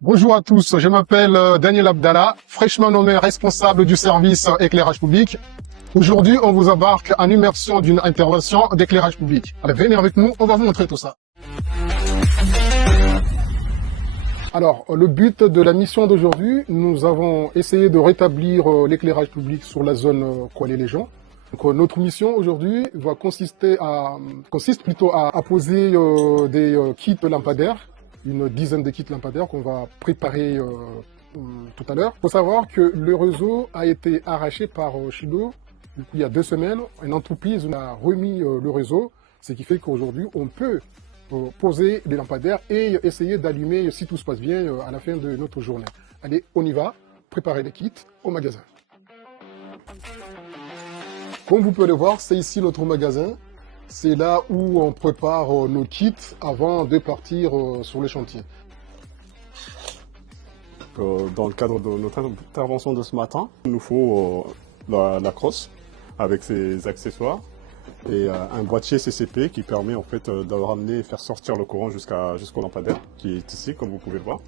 Bonjour à tous, je m'appelle Daniel Abdallah, fraîchement nommé responsable du service éclairage public. Aujourd'hui, on vous embarque en immersion d'une intervention d'éclairage public. Allez, venez avec nous, on va vous montrer tout ça. Alors, le but de la mission d'aujourd'hui, nous avons essayé de rétablir l'éclairage public sur la zone Koualé-les-Gens. Donc, notre mission aujourd'hui va consiste plutôt à poser des kits lampadaires, une dizaine de kits lampadaires qu'on va préparer tout à l'heure. Il faut savoir que le réseau a été arraché par Chido il y a 2 semaines. Une entreprise a remis le réseau, ce qui fait qu'aujourd'hui on peut poser des lampadaires et essayer d'allumer, si tout se passe bien, à la fin de notre journée. Allez, on y va, préparer les kits au magasin. Comme vous pouvez le voir, c'est ici notre magasin. C'est là où on prépare nos kits avant de partir sur le chantier. Dans le cadre de notre intervention de ce matin, il nous faut la crosse avec ses accessoires et un boîtier CCP qui permet en fait de ramener et faire sortir le courant jusqu'au lampadaire qui est ici, comme vous pouvez le voir.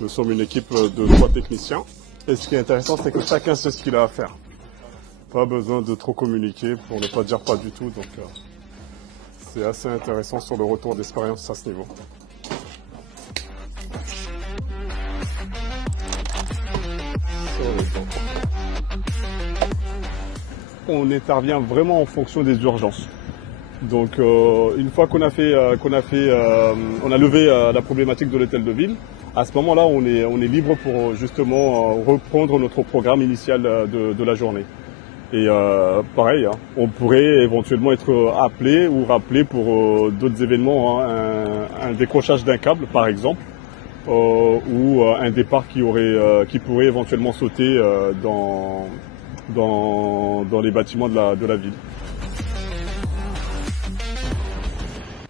Nous sommes une équipe de 3 techniciens et ce qui est intéressant, c'est que chacun sait ce qu'il a à faire. Pas besoin de trop communiquer pour ne pas dire pas du tout, donc c'est assez intéressant sur le retour d'expérience à ce niveau. On intervient vraiment en fonction des urgences. Donc une fois qu'on a levé la problématique de l'hôtel de ville, à ce moment-là on est libre pour justement reprendre notre programme initial de la journée. Et pareil, hein, on pourrait éventuellement être appelé ou rappelé pour d'autres événements, hein, un décrochage d'un câble par exemple, ou un départ qui pourrait éventuellement sauter dans les bâtiments de la ville.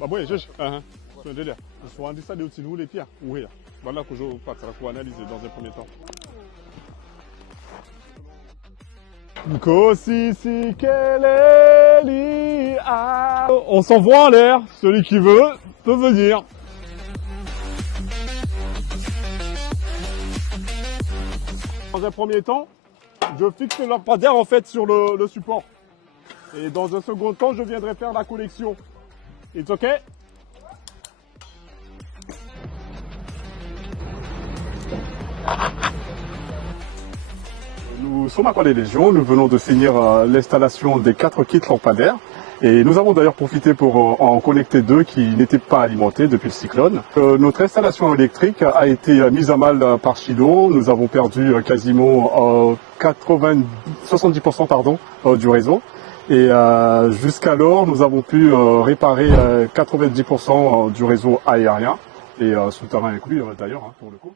Bah oui, c'est un délire. Il faut rendre ça de nous les pierres. Oui, voilà que je vais analyser dans un premier temps. On s'envoie en l'air, celui qui veut peut venir. Dans un premier temps, je fixe le lampadaire en fait sur le support. Et dans un second temps, je viendrai faire la connexion. It's OK? Nous sommes à Koualé-les-Gens, nous venons de finir l'installation des 4 kits lampadaires. Et nous avons d'ailleurs profité pour en connecter 2 qui n'étaient pas alimentés depuis le cyclone. Notre installation électrique a été mise à mal par Chido. Nous avons perdu quasiment 70% du réseau. Et jusqu'alors, nous avons pu réparer 90% du réseau aérien et souterrain inclus d'ailleurs, hein, pour le coup.